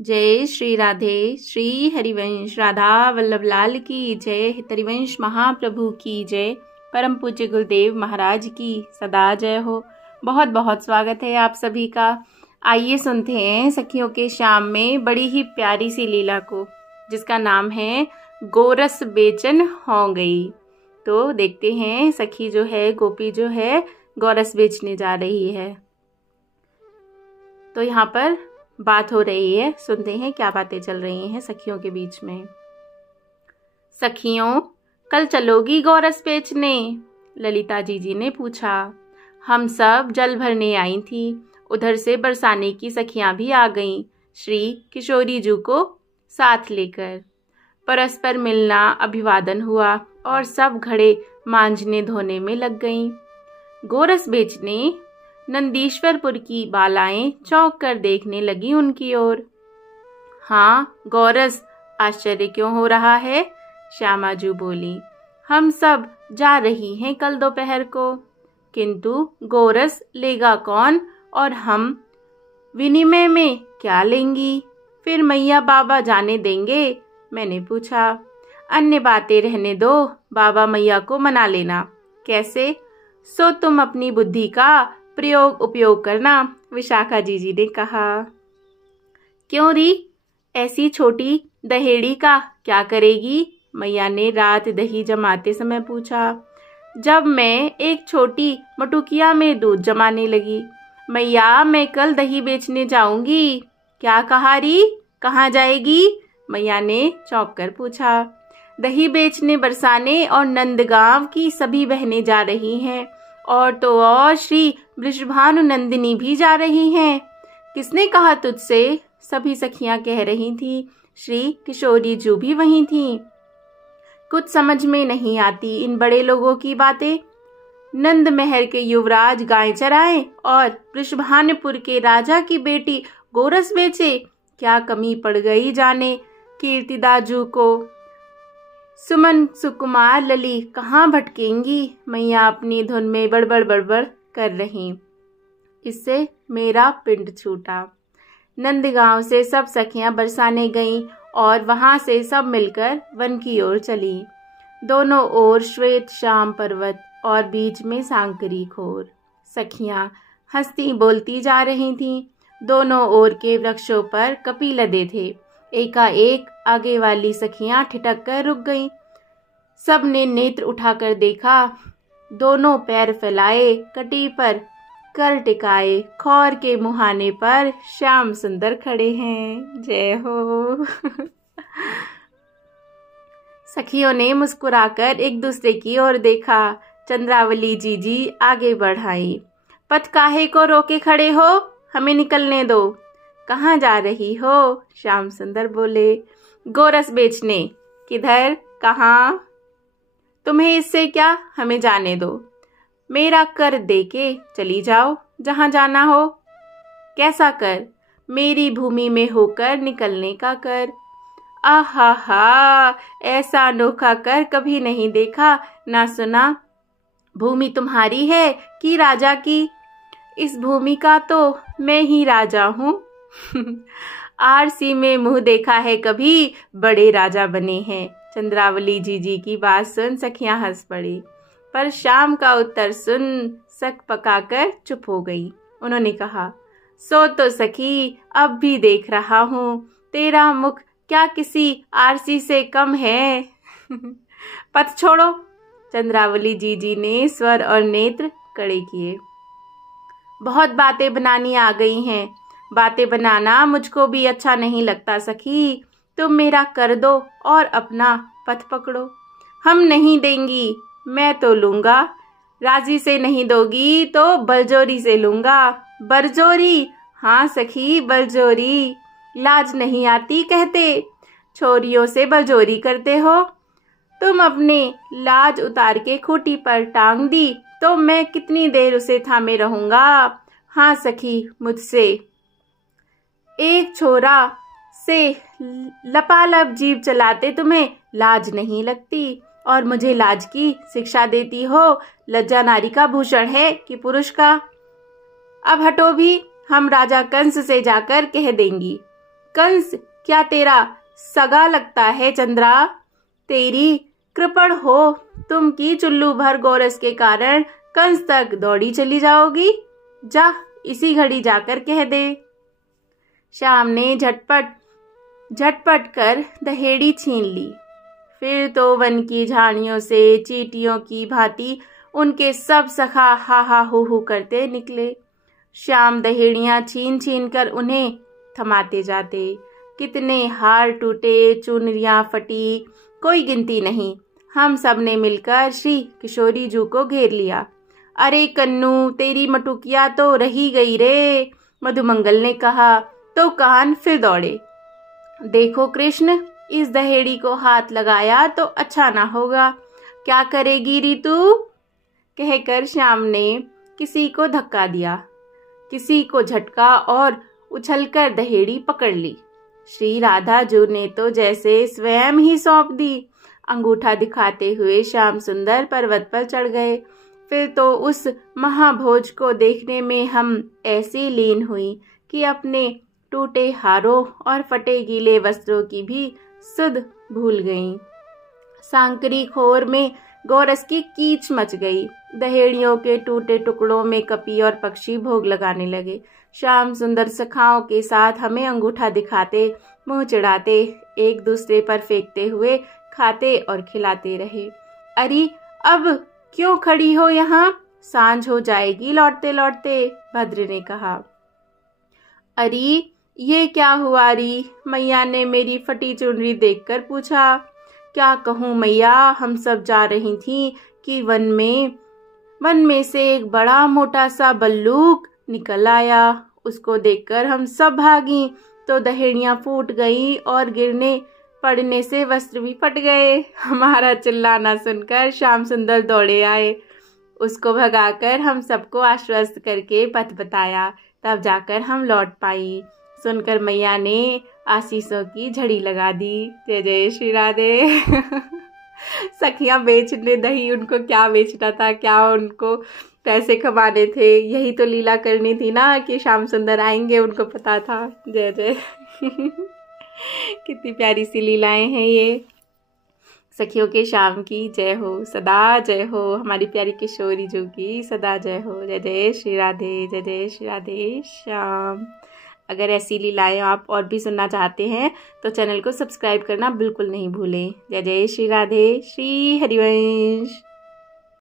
जय श्री राधे। श्री हरिवंश राधा वल्लभ लाल की जय। हरिवंश महाप्रभु की जय। परम पूज्य गुरुदेव महाराज की सदा जय हो। बहुत बहुत स्वागत है आप सभी का। आइए सुनते हैं सखियों के शाम में बड़ी ही प्यारी सी लीला को, जिसका नाम है गोरस बेचन हो गई। तो देखते हैं सखी जो है, गोपी जो है, गोरस बेचने जा रही है। तो यहाँ पर बात हो रही है, सुनते हैं क्या बातें चल रही हैं सखियों के बीच में। सखियों, कल चलोगी गोरस बेचने? ललिता जीजी ने पूछा। हम सब जल भरने आई थी, उधर से बरसाने की सखियां भी आ गईं, श्री किशोरी जू को साथ लेकर। परस्पर मिलना, अभिवादन हुआ और सब घड़े मांजने धोने में लग गईं। गोरस बेचने नंदीश्वरपुर की बालाएं चौंक कर देखने लगी उनकी ओर। हाँ गोरस, आश्चर्य क्यों हो रहा है? श्यामाजू बोली। हम सब जा रही हैं कल दोपहर को, किंतु गोरस लेगा कौन और हम विनिमय में क्या लेंगी? फिर मैया बाबा जाने देंगे? मैंने पूछा। अन्य बातें रहने दो, बाबा मैया को मना लेना। कैसे? सो तुम अपनी बुद्धि का प्रयोग उपयोग करना, विशाखा जीजी ने कहा। क्यों री, ऐसी छोटी दहेड़ी का क्या करेगी? मैया ने रात दही जमाते समय पूछा। जब मैं एक छोटी मटुकिया में दूध जमाने लगी। मैया, मैं कल दही बेचने जाऊंगी। क्या कहा री, कहाँ जाएगी? मैया ने चौंक कर पूछा। दही बेचने बरसाने और नंदगांव की सभी बहनें जा रही हैं, और तो और श्री वृषभानु नंदिनी भी जा रही हैं। किसने कहा तुझसे? सभी सखियां कह रही थी। श्री किशोरी जू भी वहीं थी। कुछ समझ में नहीं आती इन बड़े लोगों की बातें। नंद महर के युवराज गाय चराए और वृषभानुपुर के राजा की बेटी गोरस बेचे। क्या कमी पड़ गई जाने कीर्तिदाजू को। सुमन सुकुमार लली कहाँ भटकेंगी? मैया अपनी धुन में बड़बड़ बड़बड़ कर रही। इससे मेरा पिंड छूटा। नंदगांव से सब सखियां बरसाने गईं और वहां से सब मिलकर वन की ओर चली। दोनों ओर श्वेत श्याम पर्वत और बीच में सांकरी खोर। सखियां हंसती बोलती जा रही थीं। दोनों ओर के वृक्षों पर कपी लदे थे। एकाएक आगे वाली सखियां ठिठक कर रुक गईं। सब ने नेत्र उठाकर देखा। दोनों पैर फैलाए, कटी पर कर टिकाए, खौर के मुहाने पर श्याम सुंदर खड़े हैं। जय हो। सखियों ने मुस्कुराकर एक दूसरे की ओर देखा। चंद्रावली जीजी आगे बढ़ाई। पथ काहे को रोके खड़े हो? हमें निकलने दो। कहाँ जा रही हो? श्याम सुंदर बोले। गोरस बेचने। किधर? कहाँ? तुम्हें इससे क्या, हमें जाने दो। मेरा कर दे के चली जाओ जहाँ जाना हो। कैसा कर? मेरी भूमि में होकर निकलने का कर। आहा हा, ऐसा अनोखा कर कभी नहीं देखा ना सुना। भूमि तुम्हारी है कि राजा की? इस भूमि का तो मैं ही राजा हूँ। आरसी में मुंह देखा है कभी, बड़े राजा बने हैं। चंद्रावली जीजी की बात सुन सखियां हंस पड़ी, पर शाम का उत्तर सुन सक पकाकर चुप हो गई। उन्होंने कहा, सो तो सखी अब भी देख रहा हूँ, तेरा मुख क्या किसी आरसी से कम है? पथ छोड़ो। चंद्रावली जीजी ने स्वर और नेत्र कड़े किए। बहुत बातें बनानी आ गई हैं। बातें बनाना मुझको भी अच्छा नहीं लगता सखी। तुम मेरा कर दो और अपना पथ पकड़ो। हम नहीं देंगी। मैं तो लूंगा। राजी से नहीं दोगी तो बलजोरी से लूंगा। बरजोरी? हाँ सखी, बलजोरी। लाज नहीं आती कहते? छोरियों से बलजोरी करते हो। तुम अपने लाज उतार के खूंटी पर टांग दी तो मैं कितनी देर उसे थामे रहूंगा। हाँ सखी, मुझसे एक छोरा से लपालप जीभ चलाते तुम्हें लाज नहीं लगती, और मुझे लाज की शिक्षा देती हो। लज्जा नारी का भूषण है कि पुरुष का? अब हटो भी, हम राजा कंस से जाकर कह देंगी। कंस क्या तेरा सगा लगता है चंद्रा? तेरी कृपण हो तुम की चुल्लू भर गोरस के कारण कंस तक दौड़ी चली जाओगी। जा इसी घड़ी जाकर कह दे। श्याम ने झटपट कर दहेड़ी छीन ली। फिर तो वन की झाड़ियों से चींटियों की भांति उनके सब सखा हा हा हू करते निकले। श्याम दहेड़ियां छीन छीन कर उन्हें थमाते जाते। कितने हार टूटे, चुनरियां फटी, कोई गिनती नहीं। हम सब ने मिलकर श्री किशोरी जू को घेर लिया। अरे कन्नू, तेरी मटुकिया तो रही गई रे, मधुमंगल ने कहा तो कान फिर दौड़े। देखो कृष्ण, इस दहेड़ी को हाथ लगाया तो अच्छा ना होगा। क्या करेगी रीतू? कहकर श्याम ने किसी को धक्का दिया, किसी को झटका और उछलकर दहेड़ी पकड़ ली। श्री राधा जू ने तो जैसे स्वयं ही सौंप दी। अंगूठा दिखाते हुए श्याम सुंदर पर्वत पर चढ़ गए। फिर तो उस महाभोज को देखने में हम ऐसी लीन हुई कि अपने टूटे हारों और फटे गीले वस्त्रों की भी सुध भूल गईं। सांकरी खोर में गोरस की कीच मच गई। दहेड़ियों के टूटे टुकड़ों में कपी और पक्षी भोग लगाने लगे। श्याम सुंदर सखाओं के साथ हमें अंगूठा दिखाते, मुंह चिढ़ाते, एक दूसरे पर फेंकते हुए खाते और खिलाते रहे। अरे अब क्यों खड़ी हो यहाँ? सांझ हो जाएगी लौटते लौटते, भद्र ने कहा। अरे ये क्या हुआ री? मैया ने मेरी फटी चुनरी देखकर पूछा। क्या कहूँ मैया, हम सब जा रही थी कि वन में से एक बड़ा मोटा सा बल्लूक निकल आया। उसको देखकर हम सब भागी तो दहेड़ियां फूट गई और गिरने पड़ने से वस्त्र भी फट गए। हमारा चिल्लाना सुनकर श्याम सुंदर दौड़े आए। उसको भगाकर हम सबको आश्वस्त करके पथ बताया, तब जाकर हम लौट पाई। सुनकर मैया ने आशीषों की झड़ी लगा दी। जय जय श्री राधे। सखियां बेचने दही, उनको क्या बेचना था, क्या उनको पैसे कमाने थे, यही तो लीला करनी थी ना कि श्याम सुंदर आएंगे, उनको पता था। जय जय। कितनी प्यारी सी लीलाएं हैं ये। सखियों के श्याम की जय हो, सदा जय हो। हमारी प्यारी किशोरी जू की सदा जय हो। जय जय श्री राधे, जय जय श्री राधे श्याम। अगर ऐसी लीलाएं आप और भी सुनना चाहते हैं तो चैनल को सब्सक्राइब करना बिल्कुल नहीं भूलें। जय जय श्री राधे, श्री हरिवंश।